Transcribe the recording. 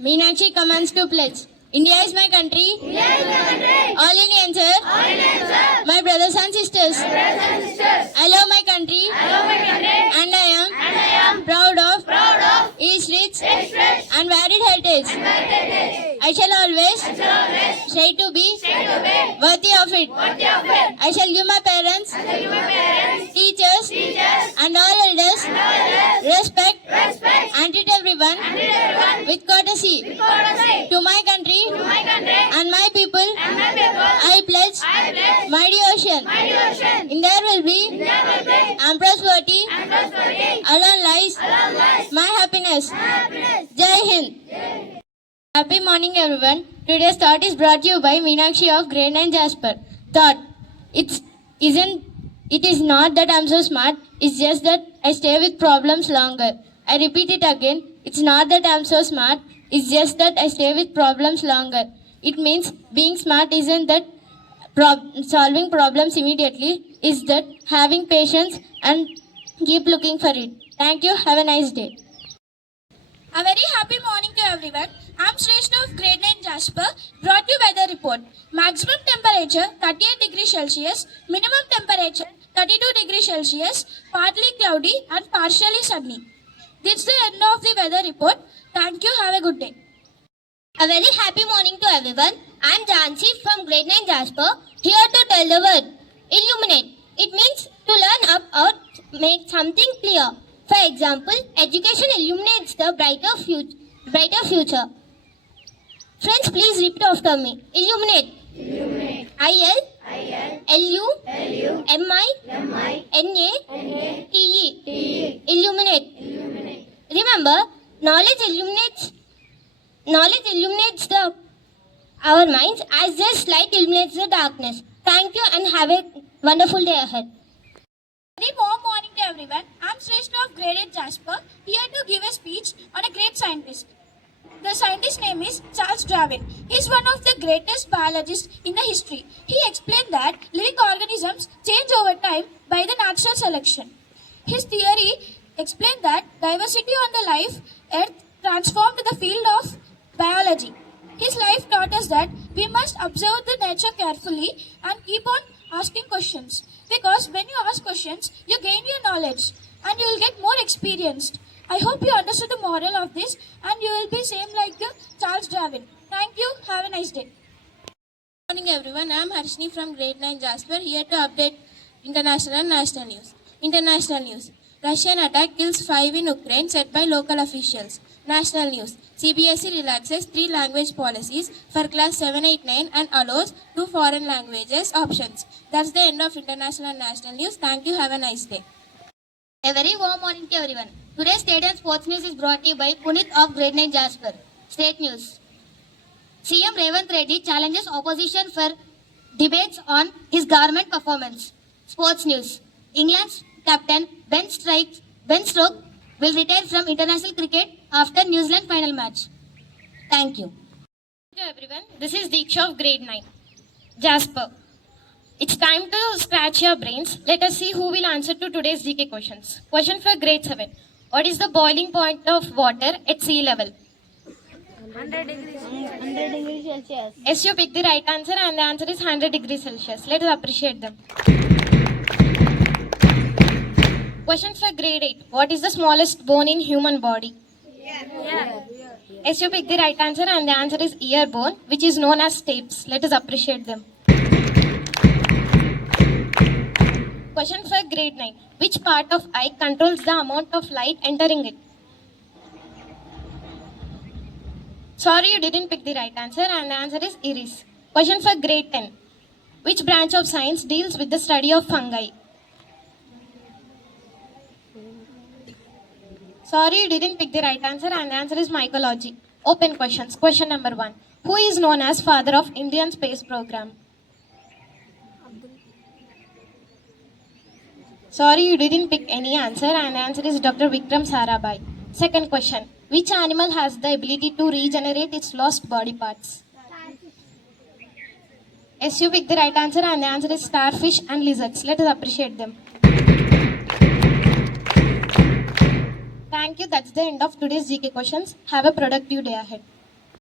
Meenakshi commands to pledge. India is my country. India is my country. All Indians, sir. All Indians, sir. My brothers and sisters. My brothers and sisters. I love my country. I love my country. And I am Proud of its rich its rich and varied heritage. and heritage. I shall always Strive try to be to be worthy of it. worthy of it. I shall give my parents, I shall give my parents, teachers, teachers, and all elders and all others respect respect and treat everyone and treat everyone with courtesy. with courtesy. To my country To my country and my people, and my people, I pledge I pledge my devotion. my devotion. In there will be There will be and prosperity, and prosperity. alone lies Along lies my happiness. happiness. Jai Hind. Happy morning, everyone. Today's thought is brought to you by Meenakshi of Grade IX Jasper. Thought: It is not that I'm so smart. It's just that I stay with problems longer. I repeat it again. It's not that I'm so smart. It's just that I stay with problems longer. It means being smart isn't that solving problems immediately. It's that having patience and keep looking for it. Thank you. Have a nice day. A very happy morning to everyone. I'm Shrestha of Grade IX Jasper, brought you weather report. Maximum temperature 38 degrees Celsius, minimum temperature 32 degrees Celsius, partly cloudy and partially sunny. This is the end of the weather report. Thank you. Have a good day. A very happy morning to everyone. I'm Jansi from Grade IX Jasper, here to tell the word illuminate. It means to learn up or make something clear. For example, education illuminates the brighter future. Friends, please repeat after me. Illuminate. Illuminate. I-L-L-U-M-I-N-A-T-E. Illuminate. Remember, knowledge illuminates our minds as this light illuminates the darkness. Thank you and have a wonderful day ahead. Very warm morning to everyone. I'm Shrestha of Grade IX Jasper, here to give a speech on a great scientist. The scientist's name is Charles Darwin. He is one of the greatest biologists in the history. He explained that living organisms change over time by the natural selection. His theory explained that diversity on the life Earth transformed the field of biology. His life taught us that we must observe the nature carefully and keep on asking questions. Because when you ask questions, you gain your knowledge and you will get more experienced. I hope you understood the moral of this and you will be same like the Charles Darwin. Thank you. Have a nice day. Good morning everyone, I am Harshini from Grade IX Jasper, here to update international and national news. International news. Russian attack kills 5 in Ukraine, said by local officials. National news. CBSE relaxes 3 language policies for class 7, 8, 9 and allows 2 foreign languages options. That's the end of international and national news. Thank you. Have a nice day. A very warm morning to everyone. Today's state and sports news is brought to you by Punit of Grade IX Jasper. State news. CM Revanth Reddy challenges opposition for debates on his government performance. Sports news. England's captain Ben Stokes will retire from international cricket after New Zealand final match. Thank you. Hello everyone, this is Deeksha of Grade 9. Jasper. It's time to scratch your brains. Let us see who will answer to today's GK questions. Question for Grade 7. What is the boiling point of water at sea level? 100 degrees Celsius. Yes, you picked the right answer and the answer is 100 degrees Celsius. Let us appreciate them. Question for Grade 8. What is the smallest bone in human body? Yes, you picked the right answer and the answer is ear bone, which is known as stapes. Let us appreciate them. Question for Grade 9. Which part of eye controls the amount of light entering it? Sorry, you didn't pick the right answer and the answer is iris. Question for Grade 10. Which branch of science deals with the study of fungi? Sorry, you didn't pick the right answer and the answer is mycology. Open questions. Question number 1. Who is known as father of Indian space program? Sorry, you didn't pick any answer and the answer is Dr. Vikram Sarabhai. Second question. Which animal has the ability to regenerate its lost body parts? Yes, you picked the right answer and the answer is starfish and lizards. Let us appreciate them. Thank you. That's the end of today's GK questions. Have a productive day ahead.